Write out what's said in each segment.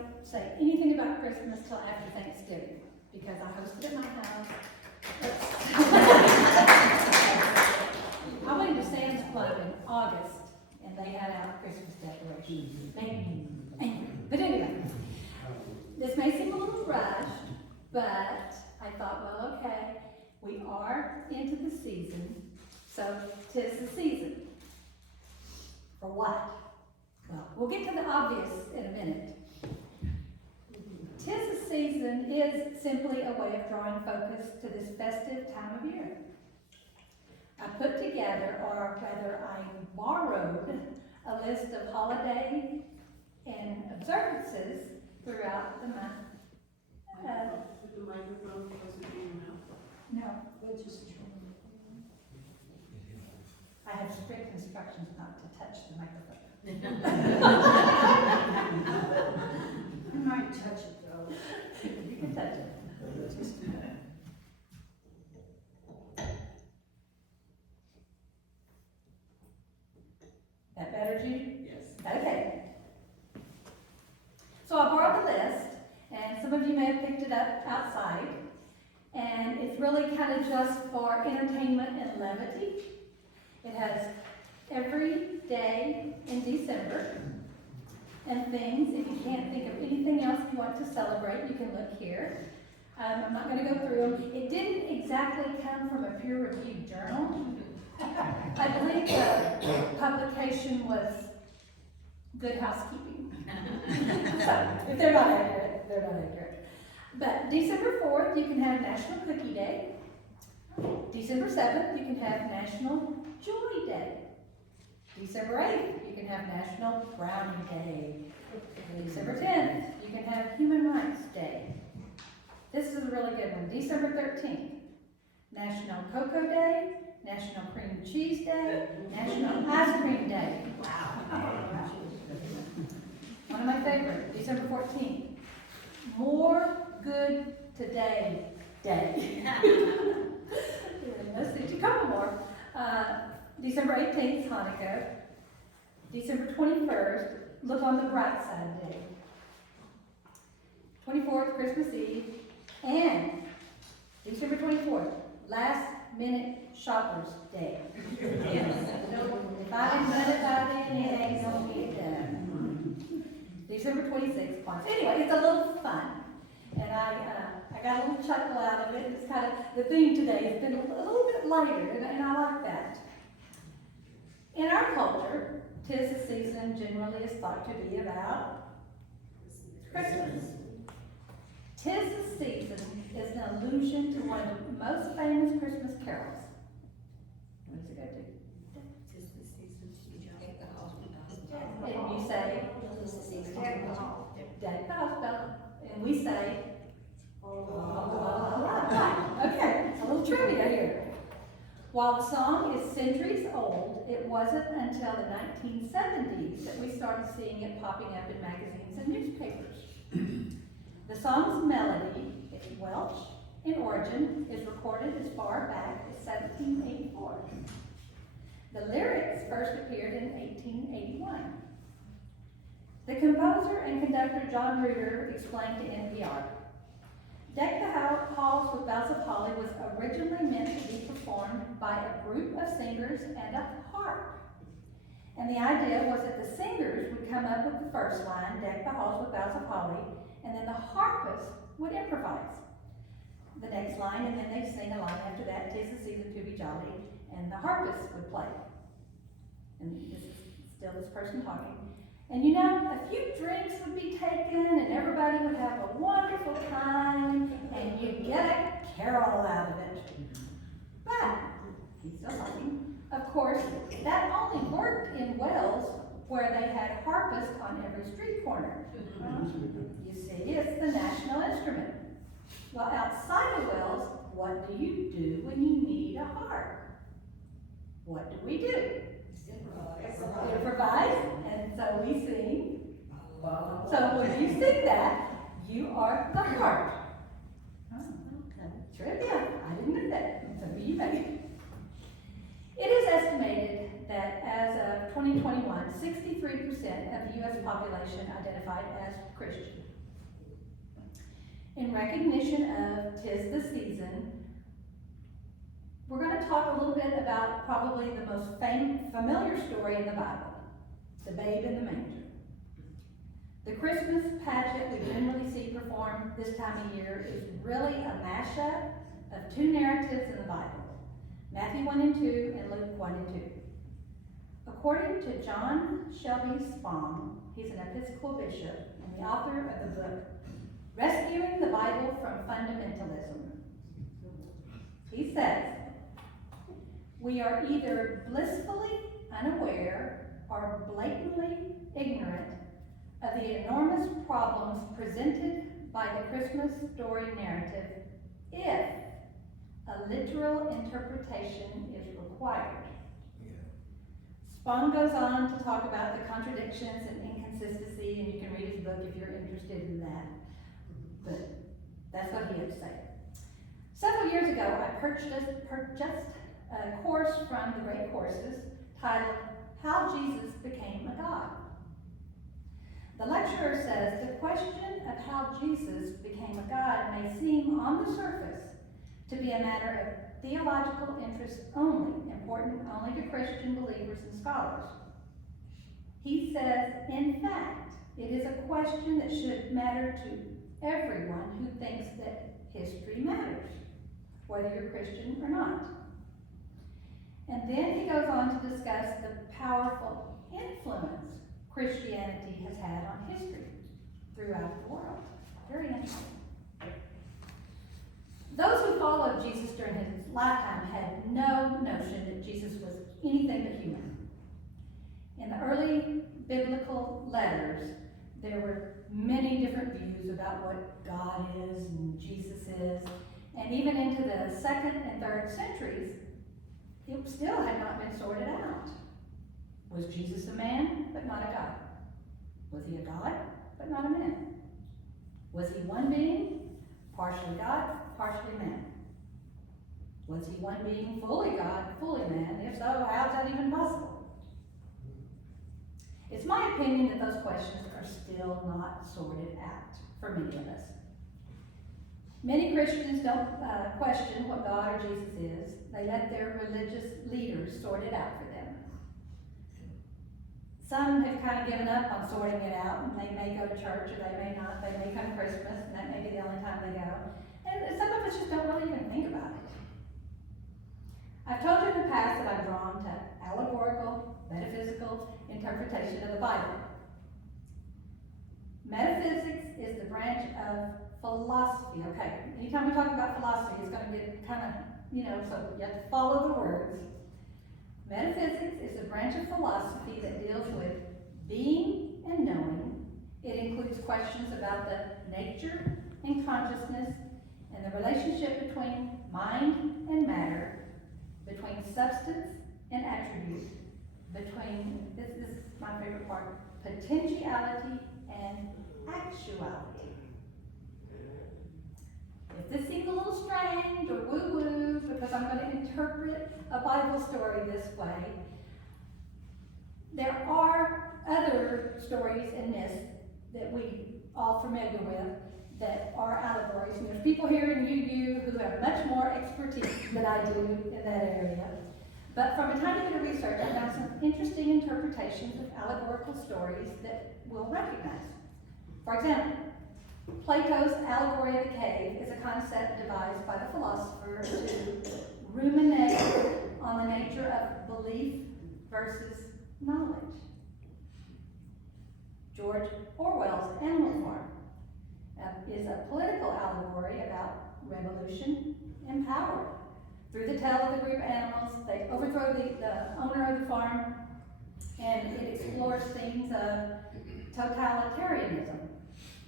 don't say anything about Christmas till after Thanksgiving, because I hosted at my house. I went to Sam's Club in August, and they had out Christmas decorations. But anyway, this may seem a little rushed, but I thought, well, okay, we are into the season, so 'tis the season. For what? Well, we'll get to the obvious in a minute. 'Tis the season is simply a way of drawing focus to this festive time of year. I put together, or rather I borrowed, a list of holiday and observances throughout the month. Put the microphone closer to your mouth. No, I have strict instructions not to touch the microphone. You might touch it though. You can touch it. That better, Judy? Yes. Okay. So I borrowed the list, and some of you may have picked it up outside, and it's really kind of just for entertainment and levity. It has every day in December and things. If you can't think of anything else you want to celebrate, you can look here. I'm not going to go through them. It didn't exactly come from a peer-reviewed journal. I believe the publication was Good Housekeeping. So, if they're not accurate, they're not accurate. But December 4th, you can have National Cookie Day. December 7th, you can have National Joy Day. December 8th, you can have National Brownie Day. December 10th, you can have Human Rights Day. This is a really good one. December 13th, National Cocoa Day, National Cream Cheese Day, National Ice Cream Day. Wow. One of my favorites, December 14th, More Good Today Day. Let's see, a couple more. December 18th, Hanukkah. December 21st, Look on the Bright Side Day. 24th, Christmas Eve. And December 24th, Last Minute Shoppers Day. If I hadn't done it by then, it ain't gonna get done. December 26th, Ponce. Anyway, it's a little fun. And I got a little chuckle out of it. It's kind of, the theme today has been a little bit lighter, and I like that. In our culture, 'tis the season generally is thought to be about Christmas. 'Tis the season is an allusion to one of the most famous Christmas carols. What does it go to? 'Tis the season to deck the house with us. And you say, Deck the hall. deck the house bell, and we say, right. Okay, a little trivia here. While the song is centuries old, it wasn't until the 1970s that we started seeing it popping up in magazines and newspapers. The song's melody, it's Welsh in origin, is recorded as far back as 1784. The lyrics first appeared in 1881. The composer and conductor John Rutter explained to NPR, Deck the Halls with Boughs of Holly was originally meant to be performed by a group of singers and a harp. And the idea was that the singers would come up with the first line, Deck the Halls with Boughs of Holly, and then the harpist would improvise the next line, and then they'd sing a line after that, 'Tis the season to be jolly, and the harpist would play. And this is still this person talking. And you know, a few drinks would be taken, and everybody would have a wonderful time, and you'd get a carol out of it. But, he's still talking, of course, that only worked in Wales, where they had harpists on every street corner. You see, it's the national instrument. Well, outside of Wales, what do you do when you need a harp? What do we do? Improvise, and so we sing. So when you sing that, you are the harp. Oh, okay. Trivia, I didn't know that. So you may. It is estimated that as of 2021, 63% of the U.S. population identified as Christian. In recognition of 'Tis the Season, we're going to talk a little bit about probably the most familiar story in the Bible, the babe in the manger. The Christmas pageant we generally see performed this time of year is really a mashup of two narratives in the Bible, Matthew 1 and 2 and Luke 1 and 2. According to John Shelby Spong, he's an Episcopal bishop and the author of the book Rescuing the Bible from Fundamentalism. He says, we are either blissfully unaware or blatantly ignorant of the enormous problems presented by the Christmas story narrative if a literal interpretation is required. Spong goes on to talk about the contradictions and inconsistency, and you can read his book if you're interested in that. But that's what he had to say. Several years ago, I purchased a course from the Great Courses titled, How Jesus Became a God. The lecturer says the question of how Jesus became a God may seem on the surface to be a matter of theological interest only, important only to Christian believers and scholars. He says, in fact, it is a question that should matter to everyone who thinks that history matters, whether you're Christian or not. And then he goes on to discuss the powerful influence Christianity has had on history throughout the world. Very interesting. Those who followed Jesus during his lifetime had no notion that Jesus was anything but human. In the early biblical letters, there were many different views about what God is and Jesus is. And even into the 2nd and 3rd centuries, it still had not been sorted out. Was Jesus a man, but not a God? Was he a God, but not a man? Was he one being, partially God, partially man? Was he one being, fully God, fully man? If so, how is that even possible? It's my opinion that those questions are still not sorted out for many of us. Many Christians don't question what God or Jesus is. They let their religious leaders sort it out for them. Some have kind of given up on sorting it out, and they may go to church or they may not. They may come Christmas, and that may be the only time they go. And some of us just don't really even think about it. I've told you in the past that I'm drawn to allegorical, metaphysical interpretation of the Bible. Metaphysics is the branch of philosophy. Okay, anytime we talk about philosophy, it's going to get kind of, so you have to follow the words. Metaphysics is a branch of philosophy that deals with being and knowing. It includes questions about the nature and consciousness and the relationship between mind and matter, between substance and attribute, between, this is my favorite part, potentiality and actuality. If this seems a little strange or woo-woo, because I'm going to interpret a Bible story this way, there are other stories and myths that we all familiar with that are allegories. And there's people here in UU who have much more expertise than I do in that area. But from a tiny bit of research, I found some interesting interpretations of allegorical stories that we'll recognize. For example, Plato's allegory of the cave is a concept devised by the philosopher to ruminate on the nature of belief versus knowledge. George Orwell's Animal Farm is a political allegory about revolution and power. Through the tale of the group of animals, they overthrow the owner of the farm, and it explores themes of totalitarianism,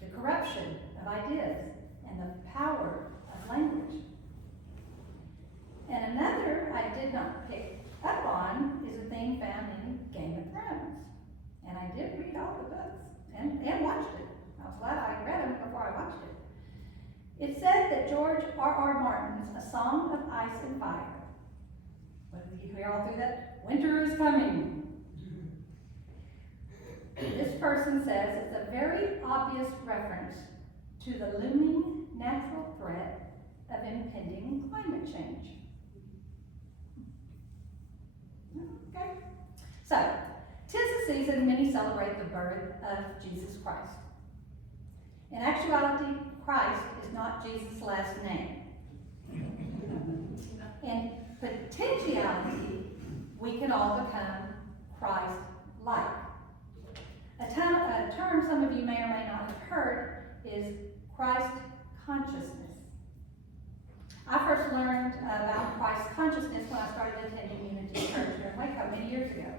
the corruption of ideas, and the power of language. And another I did not pick up on is a theme found in Game of Thrones. And I did read all the books and watched it. I was glad I read them before I watched it. It said that George R.R. Martin's A Song of Ice and Fire, what did you hear all through that? Winter is coming. person says it's a very obvious reference to the looming natural threat of impending climate change. Okay? So, 'tis the season many celebrate the birth of Jesus Christ. In actuality, Christ is not Jesus' last name. In potentiality, we can all become Christ-like. A term some of you may or may not have heard is Christ consciousness. I first learned about Christ consciousness when I started attending Unity Church here in Waco many years ago.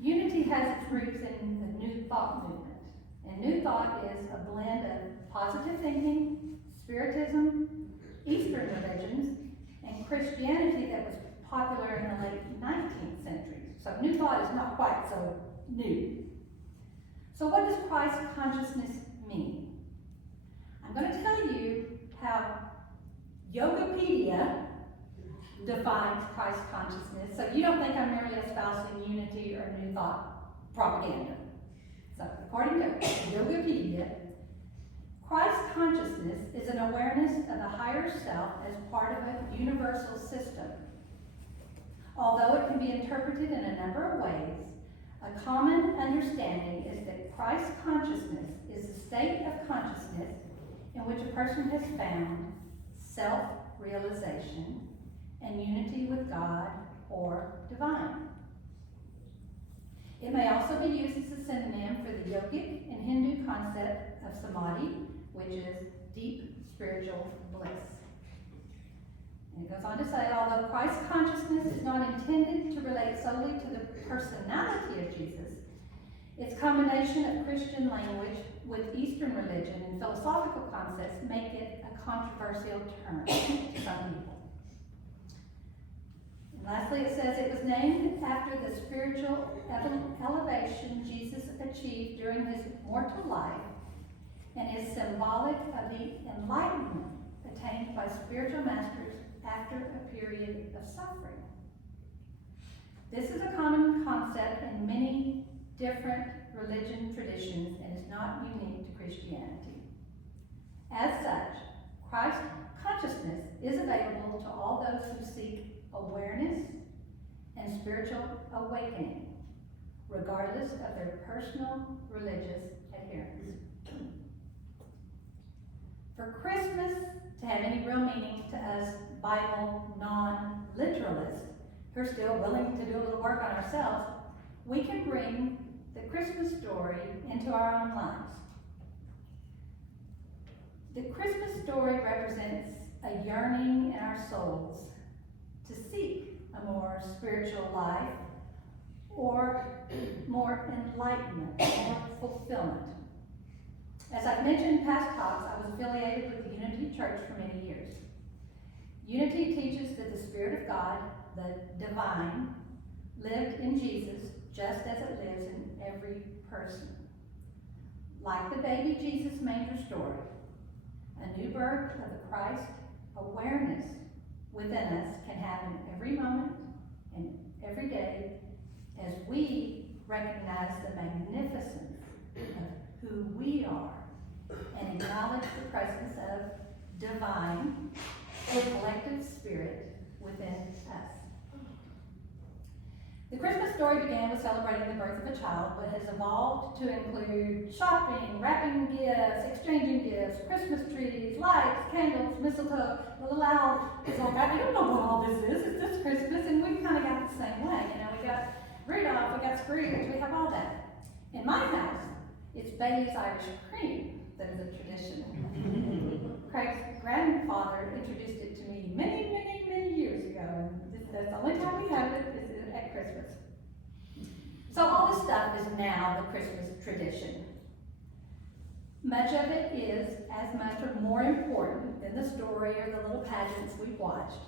Unity has its roots in the New Thought movement. And New Thought is a blend of positive thinking, Spiritism, Eastern religions, and Christianity that was popular in the late 19th century. So New Thought is not quite so new. So what does Christ consciousness mean? I'm going to tell you how Yogapedia defines Christ consciousness, so you don't think I'm merely espousing Unity or New Thought propaganda. So, according to Yogapedia, Christ consciousness is an awareness of a higher self as part of a universal system. Although it can be interpreted in a number of ways, a common understanding is that Christ consciousness is a state of consciousness in which a person has found self-realization and unity with God or divine. It may also be used as a synonym for the yogic and Hindu concept of samadhi, which is deep spiritual bliss. And it goes on to say, although Christ consciousness is not intended to relate solely to the personality of Jesus, its combination of Christian language with Eastern religion and philosophical concepts make it a controversial term to some people. And lastly, it says it was named after the spiritual elevation Jesus achieved during his mortal life and is symbolic of the enlightenment attained by spiritual masters after a period of suffering. This is a common concept in many different religion traditions and is not unique to Christianity. As such, Christ consciousness is available to all those who seek awareness and spiritual awakening, regardless of their personal religious adherence. For Christmas to have any real meaning to us Bible non-literalists who are still willing to do a little work on ourselves, we can bring the Christmas story into our own lives. The Christmas story represents a yearning in our souls to seek a more spiritual life or more enlightenment, more fulfillment. As I've mentioned in past talks, I was affiliated with the Unity Church for many years. Unity teaches that the Spirit of God, the divine, lived in Jesus just as it lives in every person. Like the baby Jesus manger story, a new birth of the Christ awareness within us can happen every moment and every day as we recognize the magnificence of who we are and acknowledge the presence of divine or collective spirit within us. The Christmas story began with celebrating the birth of a child, but has evolved to include shopping, wrapping gifts, exchanging gifts, Christmas trees, lights, candles, mistletoe. The little owl is like, I don't know what all this is. It's just Christmas, and we kind of got the same way. You know, we got Rudolph, we got Scrooge, we have all that. In my house, it's Bailey's Irish cream that is a tradition. Craig's grandfather introduced it to me many, many, many years ago, and that's the only time we have it is at Christmas. So all this stuff is now the Christmas tradition. Much of it is as much or more important than the story or the little pageants we've watched.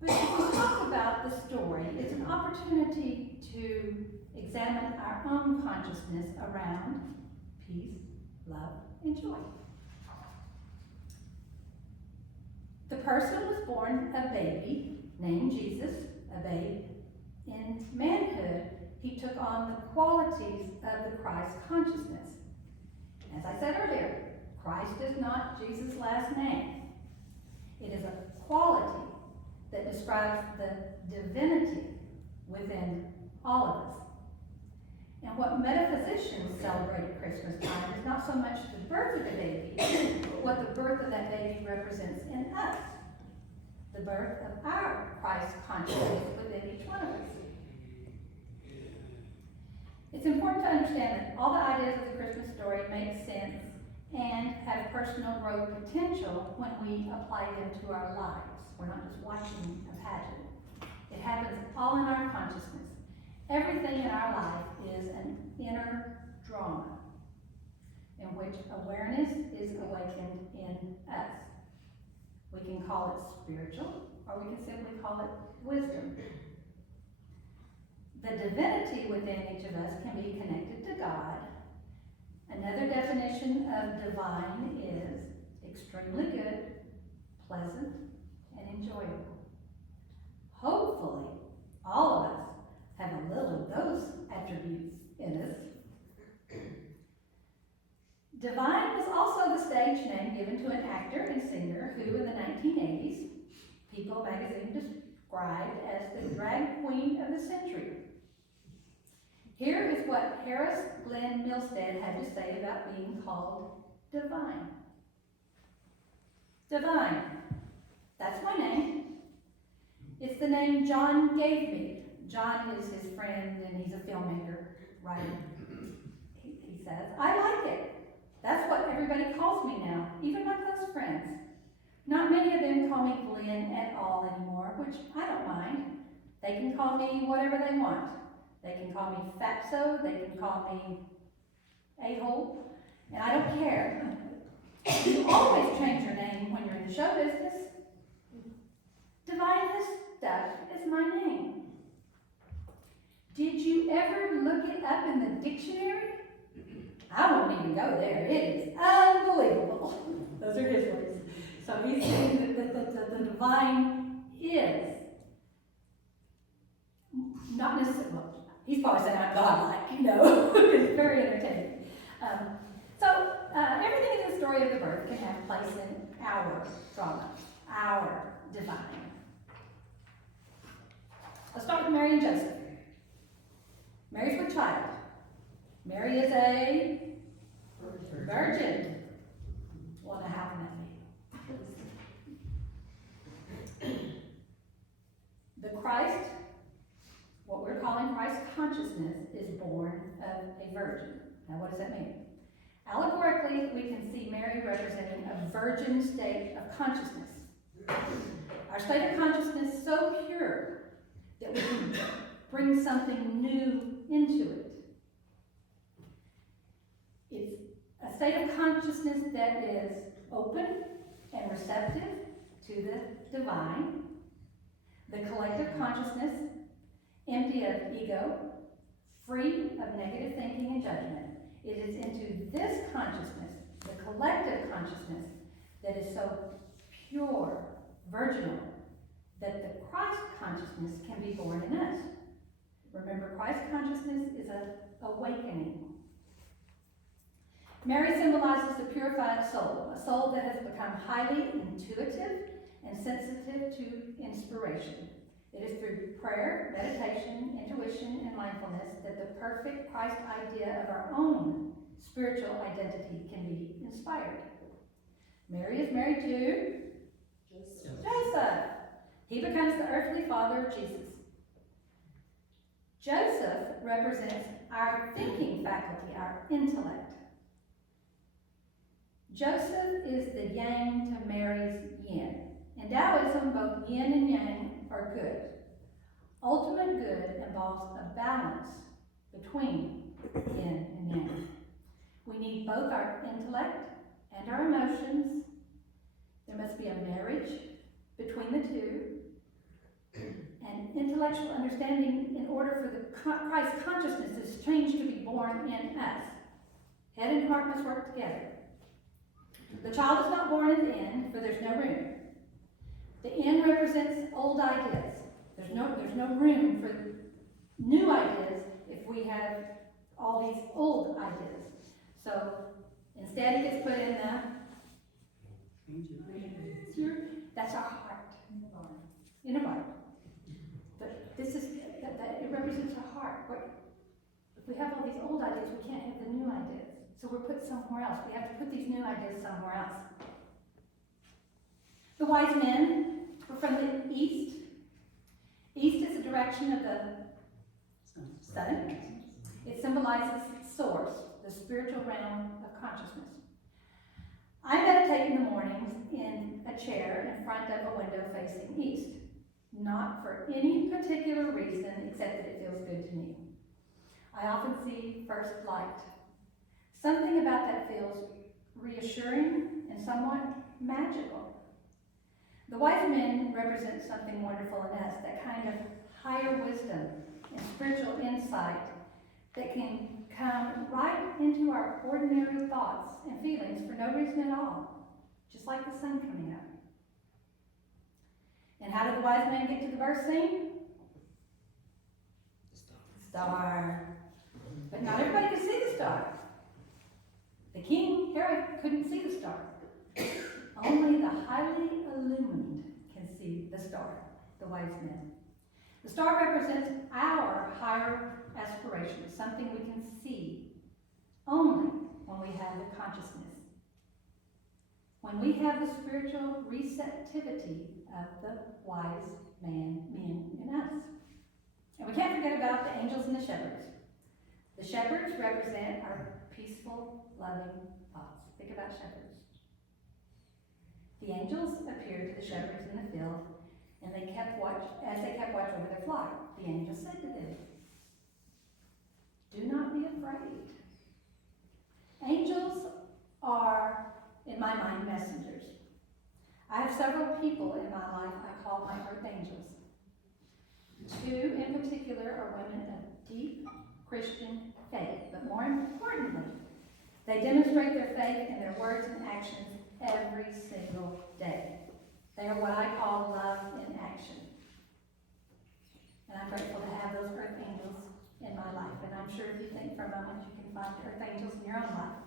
But if we talk about the story, it's an opportunity to examine our own consciousness around peace, love, and joy. The person was born a baby named Jesus, a babe. In manhood, he he took on the qualities of the Christ consciousness. As I said earlier, Christ is not Jesus' last name. It is a quality that describes the divinity within all of us. And what metaphysicians celebrate at Christmas time is not so much the birth of the baby, but what the birth of that baby represents in us. The birth of our Christ consciousness within each one of us. It's important to understand that all the ideas of the Christmas story make sense and have personal growth potential when we apply them to our lives. We're not just watching a pageant. It happens all in our consciousness. Everything in our life is an inner drama in which awareness is awakened in us. We can call it spiritual, or we can simply call it wisdom. The divinity within each of us can be connected to God. Another definition of divine is extremely good, pleasant, and enjoyable. Hopefully, all of us have a little of those attributes in us. Divine was also the stage name given to an actor and singer who, in the 1980s, People magazine described as the drag queen of the century. Here is what Harris Glenn Milstead had to say about being called divine. Divine. That's my name. It's the name John gave me. John is his friend and he's a filmmaker, right? He says, I like it. That's what everybody calls me now, even my close friends. Not many of them call me Glenn at all anymore, which I don't mind. They can call me whatever they want. They can call me fatso, they can call me a-hole, and I don't care. You always change your name when you're in show business. Divine this stuff is my name. Did you ever look it up in the dictionary? I won't even go there. It is unbelievable. Those are his words. So he's saying that the divine is not necessarily, well, he's probably saying I'm godlike, it's very entertaining. Everything in the story of the birth can have place in our drama, our divine. Let's start with Mary and Joseph. Mary's with child. Mary is a virgin. Well, now how can that be? The Christ, what we're calling Christ consciousness, is born of a virgin. Now what does that mean? Allegorically, we can see Mary representing a virgin state of consciousness. Our state of consciousness is so pure that we can bring something new into it. It's a state of consciousness that is open and receptive to the divine, the collective consciousness, empty of ego, free of negative thinking and judgment. It is into this consciousness, the collective consciousness, that is so pure, virginal, that the Christ consciousness can be born in us. Remember, Christ consciousness is an awakening. Mary symbolizes the purified soul, a soul that has become highly intuitive and sensitive to inspiration. It is through prayer, meditation, intuition, and mindfulness that the perfect Christ idea of our own spiritual identity can be inspired. Mary is married to Joseph. He becomes the earthly father of Jesus. Joseph represents our thinking faculty, our intellect. Joseph is the yang to Mary's yin. In Taoism, both yin and yang are good. Ultimate good involves a balance between yin and yang. We need both our intellect and our emotions. There must be a marriage between the two, and intellectual understanding in order for the Christ consciousness change to be born in us. Head and heart must work together. The child is not born at the end, for there's no room. The end represents old ideas. There's no room for new ideas if we we have all these old ideas. So instead it gets put in that's our heart. In a Bible. But this is, it represents our heart. If we have all these old ideas, we can't have the new ideas. So we're put somewhere else. We have to put these new ideas somewhere else. The wise men were from the east. East is the direction of the sun. It symbolizes source, the spiritual realm of consciousness. I meditate in the mornings in a chair in front of a window facing east. Not for any particular reason except that it feels good to me. I often see first light. Something about that feels reassuring and somewhat magical. The wise men represent something wonderful in us, that kind of higher wisdom and spiritual insight that can come right into our ordinary thoughts and feelings for no reason at all, just like the sun coming up. And how did the wise men get to the birth scene? Star. But not everybody could see the star. The king, Herod, couldn't see the star. Only the highly illumined can see the star, the wise men. The star represents our higher aspirations, something we can see only when we have the consciousness. When we have the spiritual receptivity of the wise men in us. And we can't forget about the angels and the shepherds. The shepherds represent our peaceful, loving thoughts. Think about shepherds. The angels appeared to the shepherds in the field, and they kept watch over their flock. The angel said to them, "Do not be afraid." Angels are, in my mind, messengers. I have several people in my life I call my earth angels. Two in particular are women of deep Christian faith, but more importantly, they demonstrate their faith in their words and actions every single day. They are what I call love in action. And I'm grateful to have those earth angels in my life. And I'm sure if you think for a moment, you can find earth angels in your own life.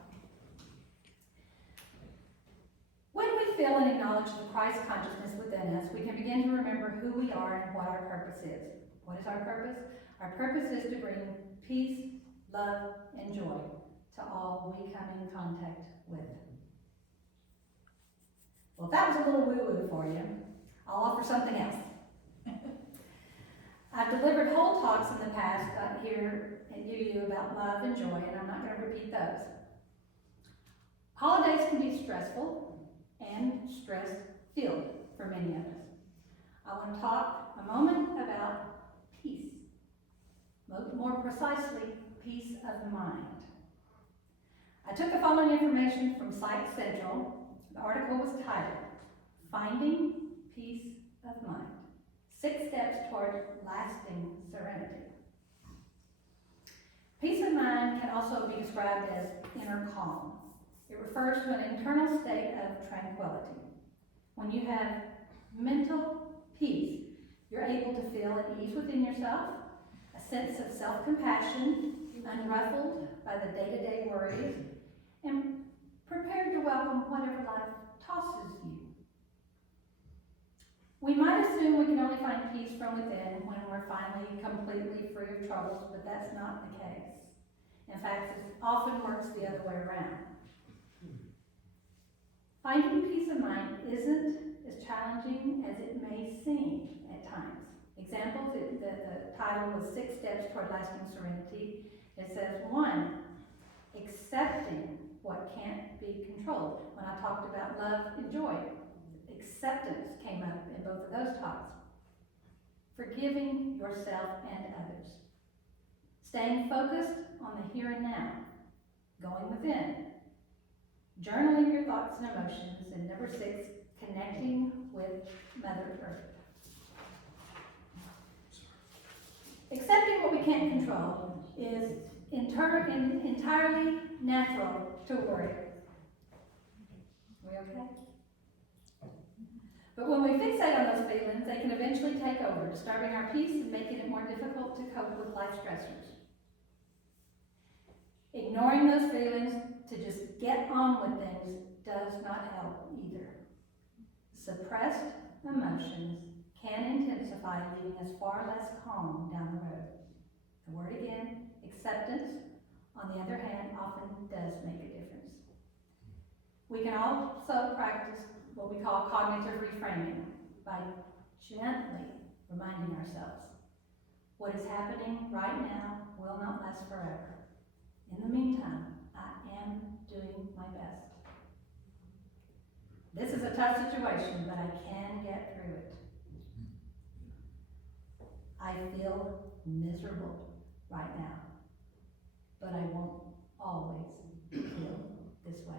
When we feel and acknowledge the Christ consciousness within us, we can begin to remember who we are and what our purpose is. What is our purpose? Our purpose is to bring peace, love, and joy to all we come in contact with. Well, if that was a little woo-woo for you, I'll offer something else. I've delivered whole talks in the past here at UU about love and joy, and I'm not going to repeat those. Holidays can be stressful and stress-filled for many of us. I want to talk a moment about peace. More precisely, peace of mind. I took the following information from Site Central. The article was titled, "Finding Peace of Mind. 6 Steps Toward Lasting Serenity." Peace of mind can also be described as inner calm. It refers to an internal state of tranquility. When you have mental peace, you're able to feel at ease within yourself, a sense of self-compassion, unruffled by the day-to-day worries, and prepared to welcome whatever life tosses you. We might assume we can only find peace from within when we're finally completely free of troubles, but that's not the case. In fact, it often works the other way around. Finding peace of mind isn't as challenging as it may seem at times. Examples, the title was 6 Steps Toward Lasting Serenity. It says, 1, accepting what can't be controlled. When I talked about love and joy, acceptance came up in both of those talks. Forgiving yourself and others. Staying focused on the here and now. Going within. Journaling your thoughts and emotions. And number 6, connecting with Mother Earth. Accepting what we can't control is entirely natural to worry. We okay? But when we fixate on those feelings, they can eventually take over, disturbing our peace and making it more difficult to cope with life stressors. Ignoring those feelings to just get on with things does not help either. Suppressed emotions can intensify, leaving us far less calm down the road. The word again, acceptance, on the other hand, often does make a difference. We can also practice what we call cognitive reframing by gently reminding ourselves, what is happening right now will not last forever. In the meantime, I am doing my best. This is a tough situation, but I can get through it. I feel miserable right now, but I won't always feel this way.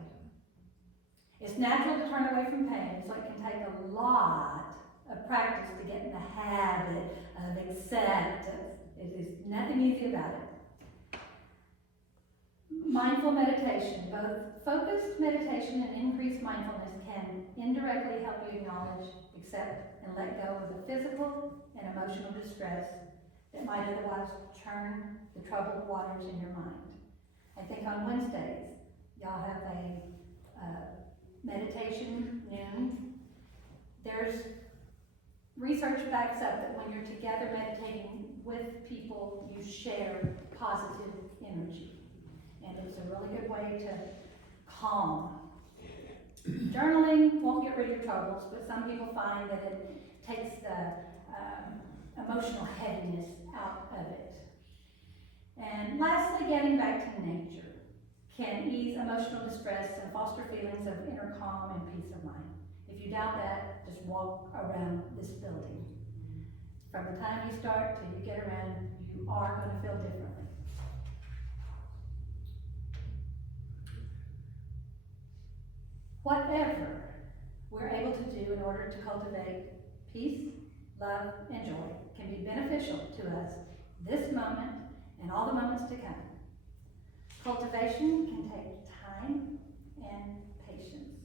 It's natural to turn away from pain, so it can take a lot of practice to get in the habit of acceptance. It is nothing easy about it. Mindful meditation, both focused meditation and increased mindfulness, can indirectly help you acknowledge, accept, and let go of the physical and emotional distress that might otherwise churn the troubled waters in your mind. I think on Wednesdays, y'all have a meditation noon. There's research backs up that when you're together meditating with people, you share positive energy. And it's a really good way to calm. Journaling won't get rid of your troubles, but some people find that it takes the emotional heaviness out of it. And lastly, getting back to nature can ease emotional distress and foster feelings of inner calm and peace of mind. If you doubt that, just walk around this building. From the time you start till you get around, you are going to feel differently. Whatever we're able to do in order to cultivate peace, love, and joy can be beneficial to us this moment and all the moments to come. Cultivation can take time and patience.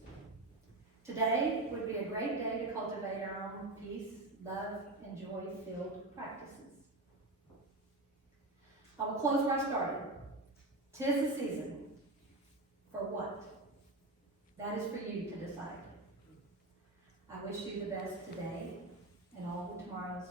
Today would be a great day to cultivate our own peace, love, and joy-filled practices. I will close where I started. 'Tis the season. For what? That is for you to decide. I wish you the best today and all the tomorrows